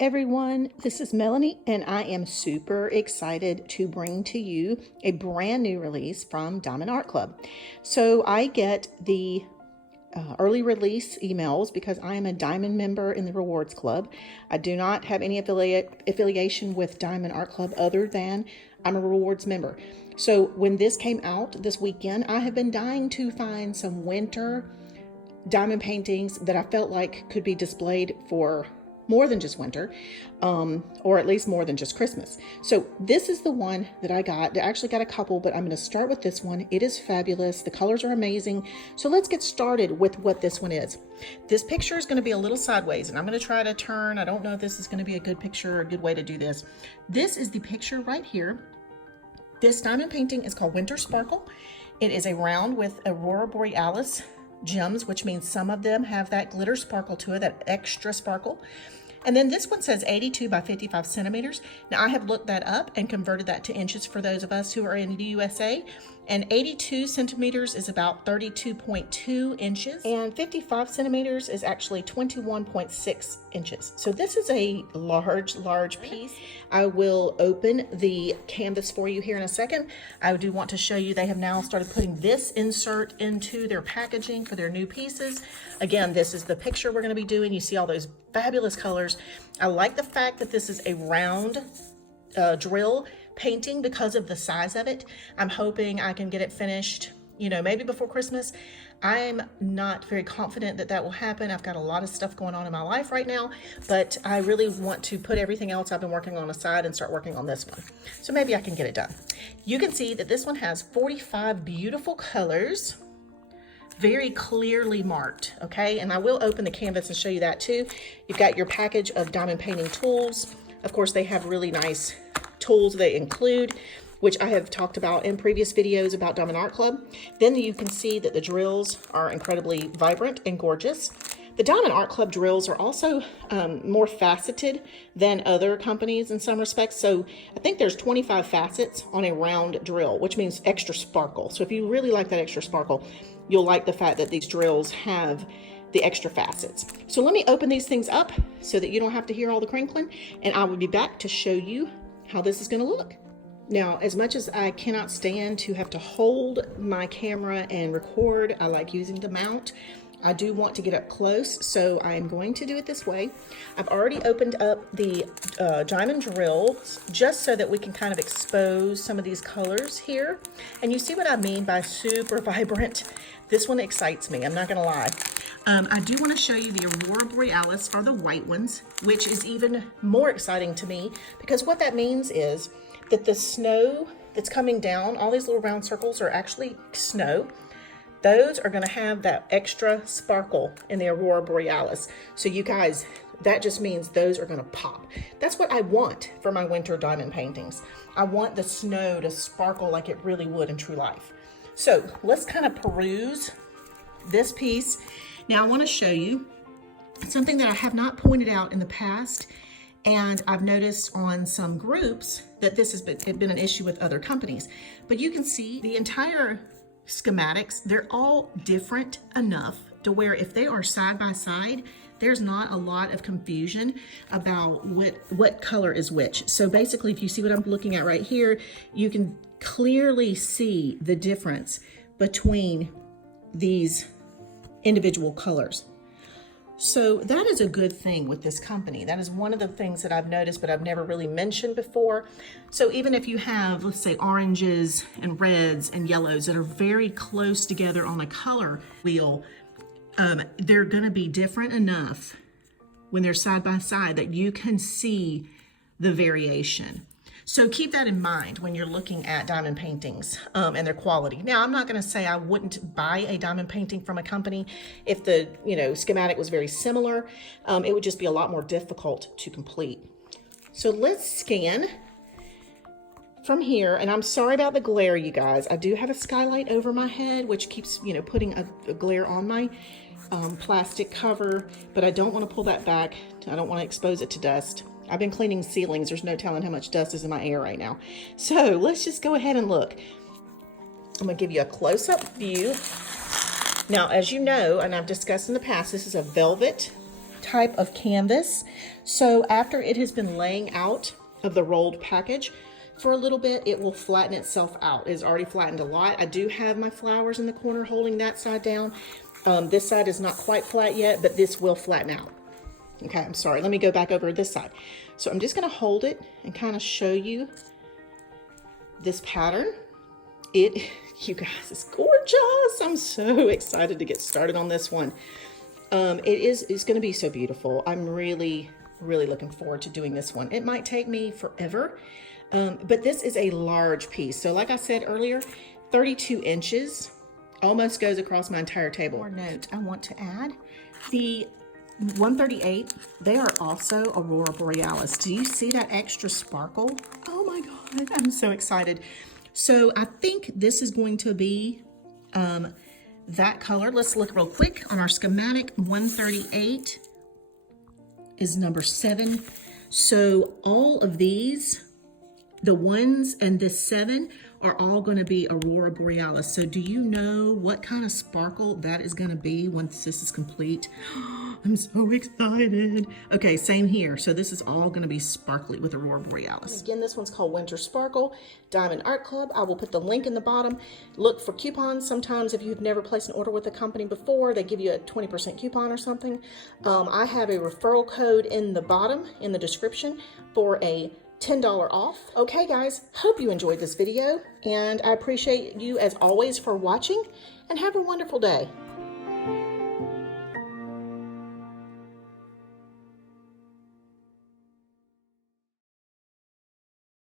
everyone, this is Melanie and I am super excited to bring to you a brand new release from Diamond Art Club. So I get the early release emails because I am a Diamond member in the Rewards Club. I do not have any affiliation with Diamond Art Club other than I'm a Rewards member. So when this came out this weekend, I have been dying to find some winter diamond paintings that I felt like could be displayed for more than just winter, or at least more than just Christmas. So this is the one that I got. I actually got a couple, but I'm going to start with this one. It is fabulous. The colors are amazing. So let's get started with what this one is. This picture is going to be a little sideways, and I'm going to try to turn. I don't know if this is going to be a good picture or a good way to do this. This is the picture right here. This diamond painting is called Winter Sparkle. It is a round with Aurora Borealis gems, which means some of them have that glitter sparkle to it, that extra sparkle. And then this one says 82 by 55 centimeters. Now I have looked that up and converted that to inches for those of us who are in the USA. And 82 centimeters is about 32.2 inches. And 55 centimeters is actually 21.6 inches. So this is a large piece. I will open the canvas for you here in a second. I do want to show you they have now started putting this insert into their packaging for their new pieces. Again, this is the picture we're going to be doing. You see all those fabulous colors. I like the fact that this is a round drill painting because of the size of it. I'm hoping I can get it finished, maybe before Christmas. I'm not very confident that that will happen. I've got a lot of stuff going on in my life right now, but I really want to put everything else I've been working on aside and start working on this one. So maybe I can get it done. You can see that this one has 45 beautiful colors, very clearly marked, okay? And I will open the canvas and show you that too. You've got your package of diamond painting tools. Of course, they have really nice tools they include, which I have talked about in previous videos about Diamond Art Club. Then you can see that the drills are incredibly vibrant and gorgeous. The Diamond Art Club drills are also more faceted than other companies in some respects. So I think there's 25 facets on a round drill, which means extra sparkle. So if you really like that extra sparkle, you'll like the fact that these drills have the extra facets. So let me open these things up so that you don't have to hear all the crinkling, and I will be back to show you how this is going to look. Now, as much as I cannot stand to have to hold my camera and record, I like using the mount. I do want to get up close, so I'm going to do it this way. I've already opened up the diamond drills just so that we can kind of expose some of these colors here. And you see what I mean by super vibrant? This one excites me, I'm not gonna lie. I do want to show you the Aurora Borealis are the white ones, which is even more exciting to me because what that means is that the snow that's coming down, all these little round circles are actually snow. Those are going to have that extra sparkle in the Aurora Borealis. So you guys, that just means those are going to pop. That's what I want for my winter diamond paintings. I want the snow to sparkle like it really would in true life. So let's kind of peruse this piece. Now I want to show you something that I have not pointed out in the past, and I've noticed on some groups that this has been an issue with other companies. But you can see the entire schematics, they're all different enough to where if they are side by side, there's not a lot of confusion about what color is which. So basically, if you see what I'm looking at right here, you can clearly see the difference between these individual colors. So that is a good thing with this company. That is one of the things that I've noticed, but I've never really mentioned before. So even if you have, let's say, oranges and reds and yellows that are very close together on a color wheel, they're gonna be different enough when they're side by side that you can see the variation. So keep that in mind when you're looking at diamond paintings and their quality. Now, I'm not going to say I wouldn't buy a diamond painting from a company if the schematic was very similar. It would just be a lot more difficult to complete. So let's scan from here. And I'm sorry about the glare, you guys. I do have a skylight over my head, which keeps putting a glare on my plastic cover, but I don't want to pull that back. I don't want to expose it to dust. I've been cleaning ceilings. There's no telling how much dust is in my air right now. So let's just go ahead and look. I'm gonna give you a close-up view. Now, as you know, and I've discussed in the past, this is a velvet type of canvas. So after it has been laying out of the rolled package for a little bit, it will flatten itself out. It's already flattened a lot. I do have my flowers in the corner holding that side down. This side is not quite flat yet, but this will flatten out. Okay, I'm sorry. Let me go back over this side. So I'm just going to hold it and kind of show you this pattern. You guys, it's gorgeous. I'm so excited to get started on this one. It's going to be so beautiful. I'm really looking forward to doing this one. It might take me forever, but this is a large piece. So like I said earlier, 32 inches almost goes across my entire table. More note I want to add, the 138, they are also Aurora Borealis. Do you see that extra sparkle? Oh my God, I'm so excited. So I think this is going to be that color. Let's look real quick on our schematic. 138 is number 7. So all of these, the 1s and this 7, are all going to be Aurora Borealis. So do you know what kind of sparkle that is going to be once this is complete? I'm so excited. Okay, same here. So this is all going to be sparkly with Aurora Borealis. Again, this one's called Winter Sparkle, Diamond Art Club. I will put the link in the bottom. Look for coupons. Sometimes if you've never placed an order with a company before, they give you a 20% coupon or something. I have a referral code in the bottom, in the description, for a $10 off. Okay guys, hope you enjoyed this video, and I appreciate you as always for watching, and have a wonderful day.